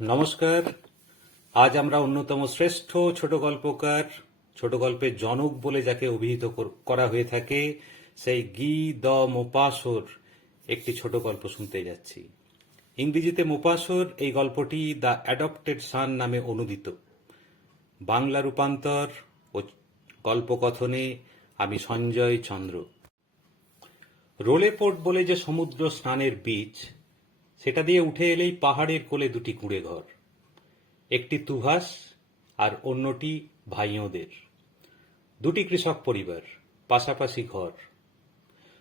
নমস্কার। আজ আমরা অন্যতম শ্রেষ্ঠ ছোট গল্পকার, ছোট গল্পের জনক বলে যাকে অভিহিত করা হয়ে থাকে, সেই গি দ মোপাসোর একটি ছোট গল্প শুনতে যাচ্ছি। ইংরেজিতে মোপাসোর এই গল্পটি দ্য অ্যাডপ্টেড সান নামে অনুদিত। বাংলা রূপান্তর ও গল্পকথনে আমি সঞ্জয় চন্দ্র। রোলেপোর্ট বলে যে সমুদ্র স্নানের বীচ, সেটা দিয়ে উঠে এলেই পাহাড়ের কোলে দুটি কুঁড়ে ঘর, একটি তুভাস আর অন্যটি ভাইয়োদের। দুটি কৃষক পরিবার, পাশাপাশি ঘর।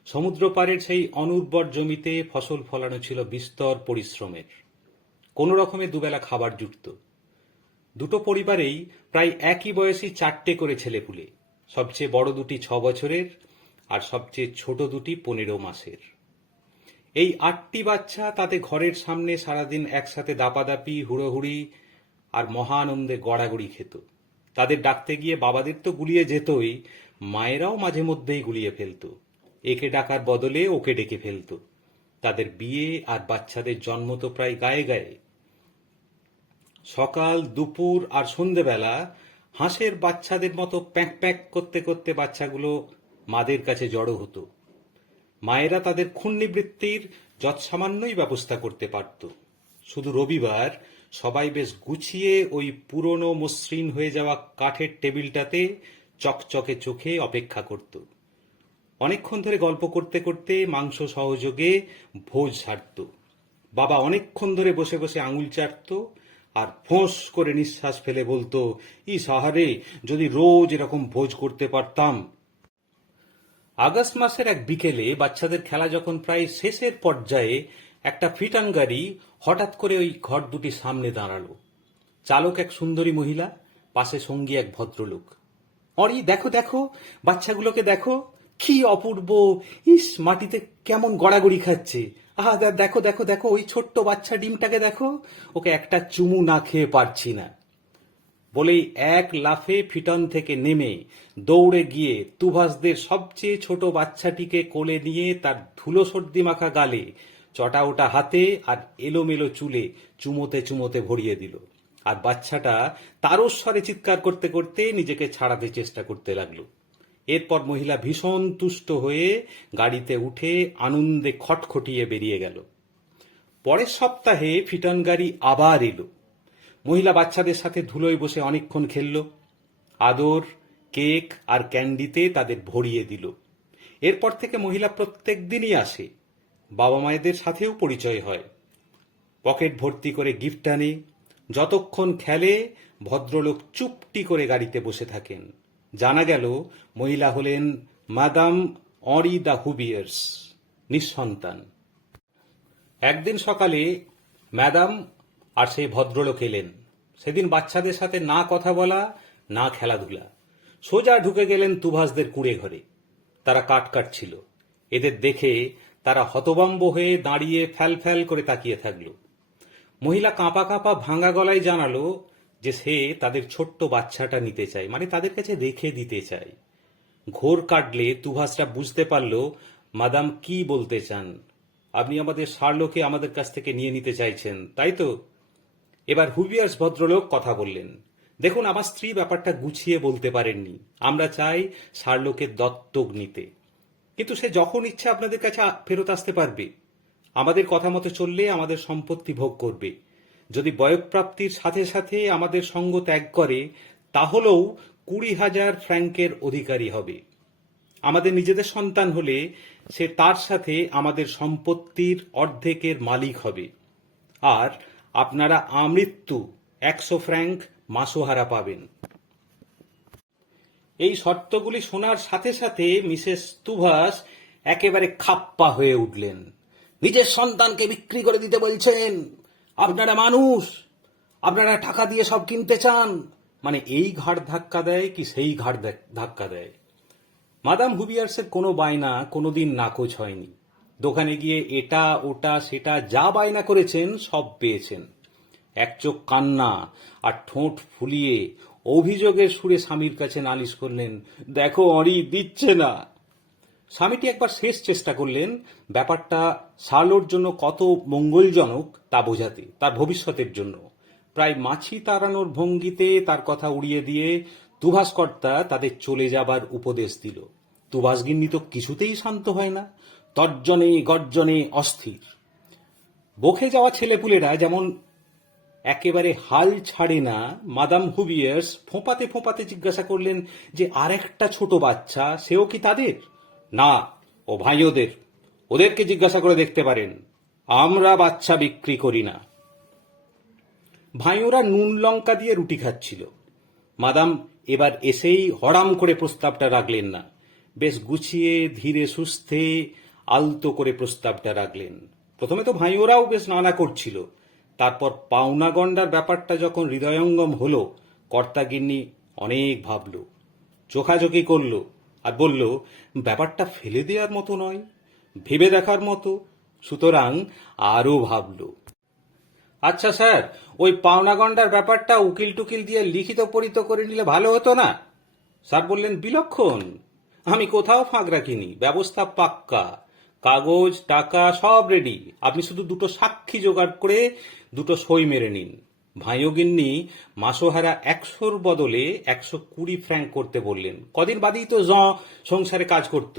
সমুদ্র পাড়ের সেই অনুর্বর জমিতে ফসল ফলানো ছিল বিস্তর পরিশ্রমের। কোনো রকমে দুবেলা খাবার জুটত। দুটো পরিবারেই প্রায় একই বয়সী 4টে করে ছেলেপুলে, সবচেয়ে বড় দুটি 6 বছরের আর সবচেয়ে ছোট দুটি 15 মাসের। এই 8টি বাচ্চা তাতে ঘরের সামনে সারাদিন একসাথে দাপাদাপি, হুড়োহুড়ি আর মহানন্দে গড়াগড়ি খেত। তাদের ডাকতে গিয়ে বাবাদের তো গুলিয়ে যেতই, মায়েরাও মাঝে মধ্যেই গুলিয়ে ফেলত। একে ডাকার বদলে ওকে ডেকে ফেলত। তাদের বিয়ে আর বাচ্চাদের জন্ম তো প্রায় গায়ে গায়ে। সকাল, দুপুর আর সন্ধেবেলা হাঁসের বাচ্চাদের মতো প্যাঁক প্যাঁক করতে করতে বাচ্চাগুলো মাদের কাছে জড়ো হতো। মায়েরা তাদের ক্ষুণ্ণিবৃত্তির যৎসামান্যই ব্যবস্থা করতে পারত। শুধু রবিবার সবাই বেশ গুছিয়ে ওই পুরনো মসৃণ হয়ে যাওয়া কাঠের টেবিলটাতে চকচকে চোখে অপেক্ষা করত। অনেকক্ষণ ধরে গল্প করতে করতে মাংস সহযোগে ভোজ সারত। বাবা অনেকক্ষণ ধরে বসে বসে আঙুল চাটত আর ফোঁস করে নিঃশ্বাস ফেলে বলতো, সাহারে, যদি রোজ এরকম ভোজ করতে পারতাম। আগস্ট মাসের এক বিকেলে বাচ্চাদের খেলা যখন প্রায় শেষের পর্যায়ে, একটা ফিটান গাড়ি হঠাৎ করে ওই ঘর দুটি সামনে দাঁড়ালো। চালক এক সুন্দরী মহিলা, পাশে সঙ্গী এক ভদ্রলোক। অরি, দেখো দেখো, বাচ্চাগুলোকে দেখো, কি অপূর্ব! মাটিতে কেমন গড়াগড়ি খাচ্ছে। আহা, দেখো দেখো দেখো, ওই ছোট্ট বাচ্চা ডিমটাকে দেখো, ওকে একটা চুমু না খেয়ে পারছি না। বলেই এক লাফে ফিটন থেকে নেমে দৌড়ে গিয়ে তুভাসদের সবচেয়ে ছোট বাচ্চাটিকে কোলে নিয়ে তার ধুলো সর্দি মাখা গালে, চটা ওটা হাতে আর এলোমেলো চুলে চুমোতে চুমোতে ভরিয়ে দিল। আর বাচ্চাটা তারস্বরে চিৎকার করতে করতে নিজেকে ছাড়াতে চেষ্টা করতে লাগলো। এরপর মহিলা ভীষণ তুষ্ট হয়ে গাড়িতে উঠে আনন্দে খটখটিয়ে বেরিয়ে গেল। পরের সপ্তাহে ফিটন গাড়ি আবার এলো। মহিলা বাচ্চাদের সাথে ধুলোয় বসে অনেকক্ষণ খেলল। আদর, কেক আর ক্যান্ডিতে তাদের ভরিয়ে দিল। এরপর থেকে মহিলা প্রত্যেক দিনই আসে। বাবা মায়েদের সাথেও পরিচয় হয়। পকেট ভর্তি করে গিফট আনে। যতক্ষণ খেলে ভদ্রলোক চুপটি করে গাড়িতে বসে থাকেন। জানা গেল মহিলা হলেন মাদাম অঁরি দ্য হুবিয়ার্স, নিঃসন্তান। একদিন সকালে ম্যাডাম আর সেই ভদ্রলোক এলেন। সেদিন বাচ্চাদের সাথে না কথা বলা, না খেলাধুলা। সোজা ঢুকে গেলেন তুভাসদের কুঁড়ে ঘরে। তারা কাঠ কাটছিল। এদের দেখে তারা হতভম্ব হয়ে দাঁড়িয়ে ফ্যাল ফ্যাল করে তাকিয়ে থাকল। মহিলা কাঁপা কাঁপা ভাঙা গলায় জানালো যে সে তাদের ছোট্ট বাচ্চাটা নিতে চায়, মানে তাদের কাছে রেখে দিতে চায়। ঘোর কাটলে তুভাসরা বুঝতে পারল মাদাম কি বলতে চান। আপনি আমাদের শার্লোকে আমাদের কাছ থেকে নিয়ে নিতে চাইছেন, তাই তো? এবার হুবিয়ার্স ভদ্রলোক কথা বললেন। দেখুন, আমার স্ত্রী ব্যাপারটা গুছিয়ে বলতে পারেননি। আমরা চাই শার্লোকে দত্তক নিতে, কিন্তু সে যখন ইচ্ছা আপনাদের কাছে ফেরত আসতে পারবে। আমাদের কথা মতো চললে আমাদের সম্পত্তি ভোগ করবে। যদি বয়ঃপ্রাপ্তির সাথে সাথে আমাদের সঙ্গ ত্যাগ করে, তাহলেও 20,000 ফ্র্যাঙ্কের অধিকারী হবে। আমাদের নিজেদের সন্তান হলে সে তার সাথে আমাদের সম্পত্তির অর্ধেকের মালিক হবে। আর আপনারা আমৃত্যু 100 ফ্র্যাঙ্ক মাসোহারা পাবেন। এই শর্তগুলি শোনার সাথে সাথে মিসেস তুভাস একেবারে খাপ্পা হয়ে উঠলেন। নিজের সন্তানকে বিক্রি করে দিতে বলছেন? আপনারা মানুষ, আপনারা টাকা দিয়ে সব কিনতে চান? মানে এই ঘাড় ধাক্কা দেয় কি সেই ঘাড় ধাক্কা দেয়। মাদাম হুবিয়ার্সের কোনো বায়না কোনোদিন নাকচ হয়নি। দোকানে গিয়ে এটা ওটা সেটা যা বায়না করেছেন সব পেয়েছেন। এক চোখ কান্না আর ঠোঁট ফুলিয়ে অভিযোগের সুরে স্বামীর কাছে নালিশ করলেন, দেখো অঁরি, দিচ্ছে না। স্বামীটি একবার শেষ চেষ্টা করলেন ব্যাপারটা শার্লোর জন্য কত মঙ্গলজনক তা বোঝাতে, তার ভবিষ্যতের জন্য। প্রায় মাছি তাড়ানোর ভঙ্গিতে তার কথা উড়িয়ে দিয়ে তুভাসকর্তা তাদের চলে যাবার উপদেশ দিল। তুভাসগিন্নি তো কিছুতেই শান্ত হয় না, তর্জনে গর্জনে অস্থির। বকে যাওয়া ছেলেপুলেরা যেমন একেবারে হাল ছাড়ে না, মাদাম হুবিয়ার্স ফোঁপাতে ফোঁপাতে জিজ্ঞাসা করলেন যে আর একটা ছোট বাচ্চা, সেও কি তাদের? না, ও ভাই ওদেরকে জিজ্ঞাসা করে দেখতে পারেন, আমরা বাচ্চা বিক্রি করি না। ভাইওরা নুন লঙ্কা দিয়ে রুটি খাচ্ছিল। মাদাম এবার এসেই হড়াম করে প্রস্তাবটা রাখলেন না, বেশ গুছিয়ে ধীরে সুস্থে আলতো করে প্রস্তাবটা রাখলেন। প্রথমে তো ভাইওরাও বেশ নানা করছিল, তারপর পাওনা গন্ডার ব্যাপারটা যখন হৃদয়ঙ্গম হলো, কর্তাগিন্নি অনেক ভাবল, চোখাচোখি করল, আর বলল ব্যাপারটা ফেলে দেওয়ার মতো নয়, ভেবে দেখার মতো। সুতরাং আরও ভাবল। আচ্ছা স্যার, ওই পাওনা গন্ডার ব্যাপারটা উকিল টুকিল দিয়ে লিখিত পরিত করে নিলে ভালো হতো না? স্যার বললেন, বিলক্ষণ, আমি কোথাও ফাঁক রাখিনি, ব্যবস্থা পাক্কা, কাগজ টাকা সব রেডি, আপনি শুধু দুটো সাক্ষী জোগাড় করে দুটো সই মেরে নিন। ভাইয়োগিন্নি মাসোহারা 100-র বদলে 120 ফ্র্যাঙ্ক করতে বললেন। কদিন বাদেই তো সংসারে কাজ করত।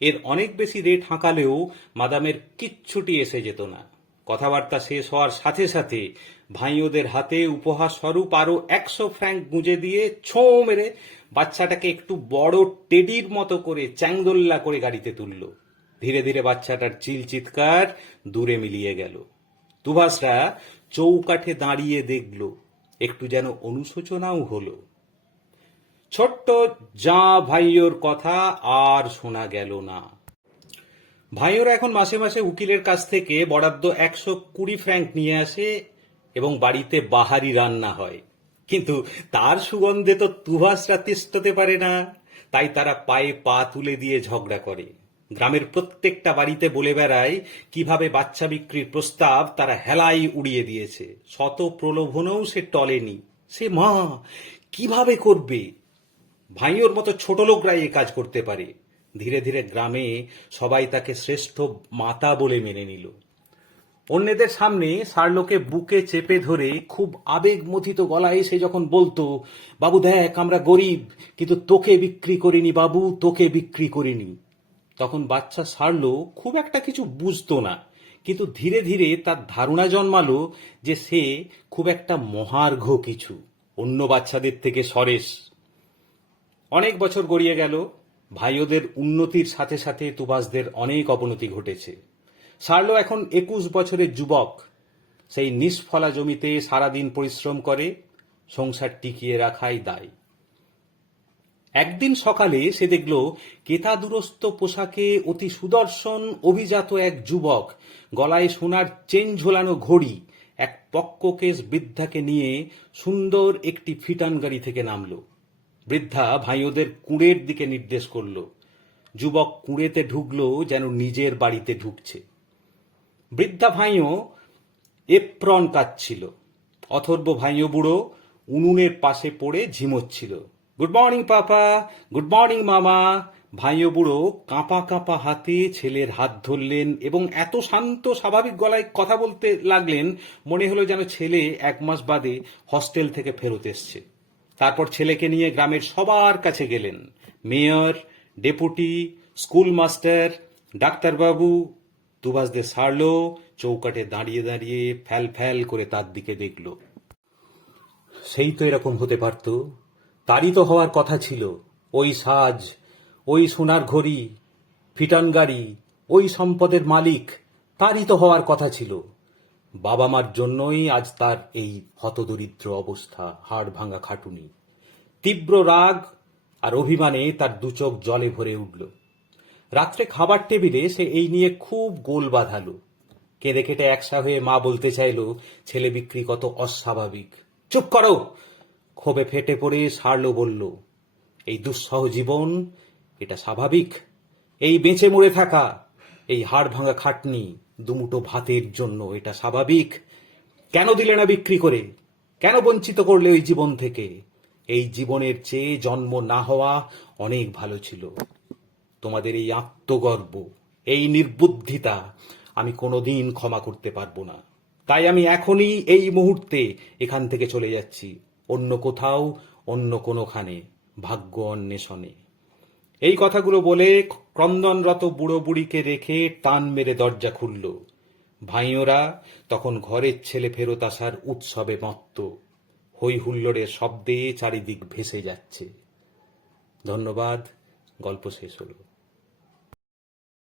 এর অনেক বেশি রেট হাঁকালেও মাদামের কিচ্ছুটি এসে যেত না। কথাবার্তা শেষ হওয়ার সাথে সাথে ভাইওদের হাতে উপহার স্বরূপ আরো 100 ফ্র্যাঙ্ক গুঁজে দিয়ে ছোঁ মেরে বাচ্চাটাকে একটু বড় টেডির মতো করে চ্যাংদোল্লা করে গাড়িতে তুলল। ধীরে ধীরে বাচ্চাটার চিল চিৎকার দূরে মিলিয়ে গেল। তুভাসরা চৌকাঠে দাঁড়িয়ে দেখল, একটু যেন অনুশোচনাও হলো। ছোট্ট যা ভাইয়োর কথা আর শোনা গেল না। ভাইওরা এখন মাসে মাসে উকিলের কাছ থেকে বরাদ্দ 120 ফ্র্যাঙ্ক নিয়ে আসে এবং বাড়িতে বাহারি রান্না হয়। কিন্তু তার সুগন্ধে তো তুভাসরা তিষ্ঠতে পারে না, তাই তারা পায়ে পা তুলে দিয়ে ঝগড়া করে। গ্রামের প্রত্যেকটা বাড়িতে বলে বেড়ায় কিভাবে বাচ্চা বিক্রির প্রস্তাব তারা হেলাই উড়িয়ে দিয়েছে। শত প্রলোভনেও সে টলেনি। সে মা, কিভাবে করবে? ভাইওর মতো ছোট লোকরাই এ কাজ করতে পারে। ধীরে ধীরে গ্রামে সবাই তাকে শ্রেষ্ঠ মাতা বলে মেনে নিল। অন্যদের সামনে শার্লোকে বুকে চেপে ধরে খুব আবেগমথিত গলায় সে যখন বলতো, বাবু দেখ, আমরা গরিব, কিন্তু তোকে বিক্রি করিনি বাবু, তোকে বিক্রি করিনি, তখন বাচ্চা শার্লো খুব একটা কিছু বুঝতো না। কিন্তু ধীরে ধীরে তার ধারণা জন্মালো যে সে খুব একটা মহার্ঘ কিছু, অন্য বাচ্চাদের থেকে সরেস। অনেক বছর গড়িয়ে গেল। ভাইওদের উন্নতির সাথে সাথে তুবাসদের অনেক অবনতি ঘটেছে। শার্লো এখন 21 বছরের যুবক। সেই নিষ্ফলা জমিতে সারাদিন পরিশ্রম করে, সংসার টিকিয়ে রাখাই দায়। একদিন সকালে সে দেখল কেতাদুরস্ত পোশাকে অতি সুদর্শন অভিজাত এক যুবক, গলায় সোনার চেন ঝোলানো ঘড়ি, এক পক্ককেশ বৃদ্ধাকে নিয়ে সুন্দর একটি ফিটান গাড়ি থেকে নামল। বৃদ্ধা ভাইওদের কুঁড়ের দিকে নির্দেশ করল। যুবক কুঁড়েতে ঢুকল যেন নিজের বাড়িতে ঢুকছে। বৃদ্ধা ভাইও এপ্রন কাচ্ছিল। অথর্ব ভাইও বুড়ো উনুনের পাশে পড়ে ঝিমোচ্ছিল। গুড মর্নিং পাপা, গুড মর্নিং মামা। ভাইও বুড়ো কাঁপা কাঁপা হাতে ছেলের হাত ধরলেন এবং এত শান্ত স্বাভাবিক গলায় কথা বলতে লাগলেন, মনে হলো যেন ছেলে 1 মাস বাদে হস্টেল থেকে ফেরত এসছে। তারপর ছেলেকে নিয়ে গ্রামের সবার কাছে গেলেন। মেয়র, ডেপুটি, স্কুল মাস্টার, ডাক্তারবাবু। তুভাসদের সারলো, চৌকাঠে দাঁড়িয়ে দাঁড়িয়ে ফ্যাল ফ্যাল করে তার দিকে দেখল। সেই তো এরকম হতে পারত, তারই তো হওয়ার কথা ছিল। ওই সাজ, ওই সোনার ঘড়ি, ফিটান গাড়ি, ওই সম্পদের মালিক, তারই তো হওয়ার কথা ছিল। বাবা মার জন্যই আজ তার এই হতদরিদ্র অবস্থা, হাড় ভাঙা খাটুনি। তীব্র রাগ আর অভিমানে তার 2 চোখ জলে ভরে উঠল। রাত্রে খাবার টেবিলে সে এই নিয়ে খুব গোল বাঁধালো। কেঁদে কেটে একসা হয়ে মা বলতে চাইল, ছেলে বিক্রি কত অস্বাভাবিক। চুপ করো! ক্ষোভে ফেটে পড়ে সারলো বলল, এই দুঃসহ জীবন, এটা স্বাভাবিক? এই বেঁচে মরে থাকা, এই হাড় ভাঙা খাটনি, দুমুঠো ভাতের জন্য, এটা স্বাভাবিক? কেন দিলে না বিক্রি করে? কেন বঞ্চিত করলে ওই জীবন থেকে? এই জীবনের চেয়ে জন্ম না হওয়া অনেক ভালো ছিল। তোমাদের এই আত্মগর্ব, এই নির্বুদ্ধিতা আমি কোনোদিন ক্ষমা করতে পারবো না। তাই আমি এখনই এই মুহূর্তে এখান থেকে চলে যাচ্ছি, অন্য কোথাও, অন্য কোনোখানে, ভাগ্য অন্বেষণে। এই কথাগুলো বলে ক্রন্দনরত বুড়ো বুড়িকে রেখে টান মেরে দরজা খুলল। ভাইয়োরা তখন ঘরের ছেলে ফেরত আসার উৎসবে মত্ত। হই হুল্লোড়ের শব্দে চারিদিক ভেসে যাচ্ছে। ধন্যবাদ। গল্প শেষ হলো।